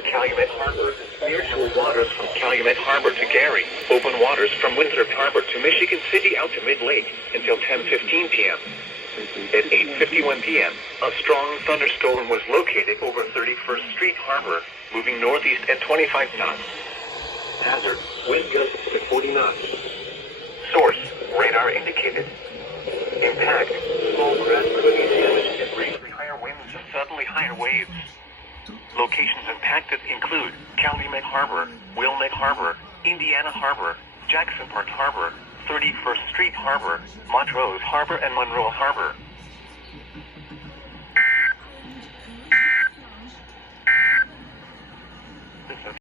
to Calumet Harbor, nearshore waters from Calumet Harbor to Gary, open waters from Winthrop Harbor to Michigan City out to Mid-Lake until 10:15 p.m. At 8:51 p.m., a strong thunderstorm was located over 31st Street Harbor, moving northeast at 25 knots. Hazard, wind gusts at 40 knots. Source, radar indicated. Impact, small craft could be damaged and briefly higher winds and suddenly higher waves. Locations impacted include Calumet Harbor, Wilmette Harbor, Indiana Harbor, Jackson Park Harbor, 31st Street Harbor, Montrose Harbor and Monroe Harbor.